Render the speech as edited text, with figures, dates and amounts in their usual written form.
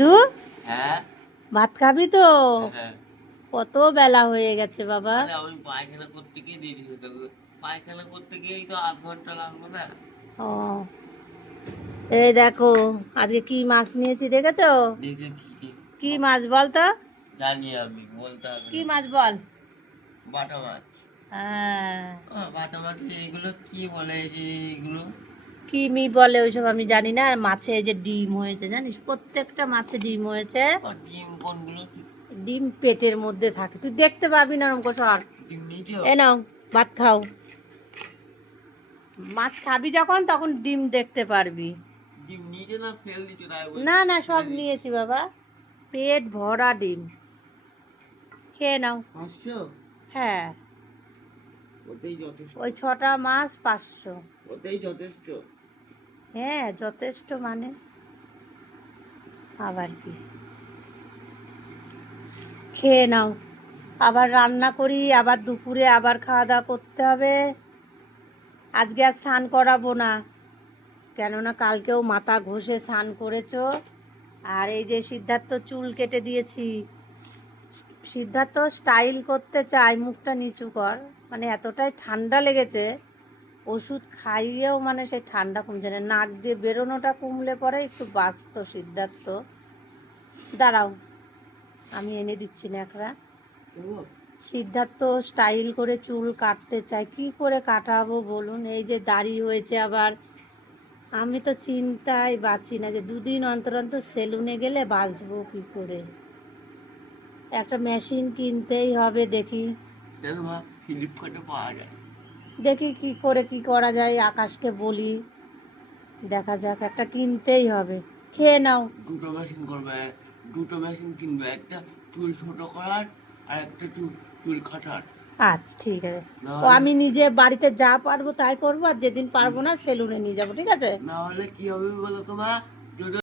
দু হ্যাঁ ভাত খাবি তো? হ্যাঁ কত বেলা হয়ে গেছে বাবা। আরে আমি পায়খানা করতে গিয়ে দেরি হয়ে যাবে। পায়খানা করতে গিয়েই তো 8 ঘন্টা লাগবে না। ও, এই দেখো আজকে কি মাছ নিয়েছি দেখেছো? দেখেছি কি? কি মাছ বল তো? জানি আমি, বলতে হবে কি না। মাছ বল? বাটা মাছ। হ্যাঁ। বাটা মাছের এইগুলো কি বলে, এই যে এইগুলো? কি মি বলে ওইসব আমি জানি না। আর মাছে এই যে ডিম হয়েছে জানিস, প্রত্যেকটা মাছে ডিম হয়েছে। ডিম কোনগুলো? ডিম পেটের মধ্যে থাকে, তুই দেখতে পাবি না ওরকম করে সর। ডিম নিয়েছো? এ নাও ভাত খাও। মাছ খাবি যখন তখন ডিম দেখতে পারবি। ডিম নিয়েছো না ফেল দিচ্ছো, তাই বলছি। না না, সব ফেলে দিচ্ছি। নিয়েছি বাবা, পেট ভরা ডিম। খেয়ে নাও। 500? হ্যাঁ, ওতেই যথেষ্ট। ওই 6টা মাছ 500। ওতেই যথেষ্ট। হ্যাঁ যথেষ্ট মানে আবার কি, খেয়ে নাও। আবার রান্না করি, আবার দুপুরে আবার খাওয়া দাওয়া করতে হবে। আজকে আর স্নান করাবো না, কেননা কালকেও মাথা ঘষে স্নান করেছো। আর এই যে সিদ্ধার্থ চুল কেটে দিয়েছি। সিদ্ধার্থ স্টাইল করতে চায়, মুখটা নিচু কর, মানে এতটাই ঠান্ডা লেগেছে, ওষুধ খাইয়েও মানে সেই ঠান্ডা কমছে না, নাক দিয়ে বেরোনোটা কমলে পরে একটু বাঁচত সিদ্ধার্থ। দাঁড়াও, আমি এনে দিচ্ছি না একটা। সিদ্ধার্থ স্টাইল করে চুল কাটতে চায়, কি করে কাটাবো বলুন? এই যে দাড়ি হয়েছে আবার, আমি তো চিন্তায় বাঁচি না যে 2 দিন অন্তর অন্তর সেলুনে গেলে বাঁচবো কি করে। একটা মেশিন কিনতেই হবে, দেখি কেন মা, ফ্লিপকার্টে পাওয়া যায়। দেখি কি করে কি করা যায়, আকাশকে বলি, দেখা যাক, একটা কিনতেই হবে। খেয়ে নাও। দুটো মেশিন করবে, দুটো মেশিন কিনবে, একটা চুল ছোট করার আর একটা চুল চুল কাটার। আচ্ছা ঠিক আছে, না ও হলে আমি নিজে বাড়িতে যা পারবো তাই করবো, আর যেদিন পারবো না সেলুনে নিয়ে যাবো, ঠিক আছে? না হলে কি হবে বলো তো মা?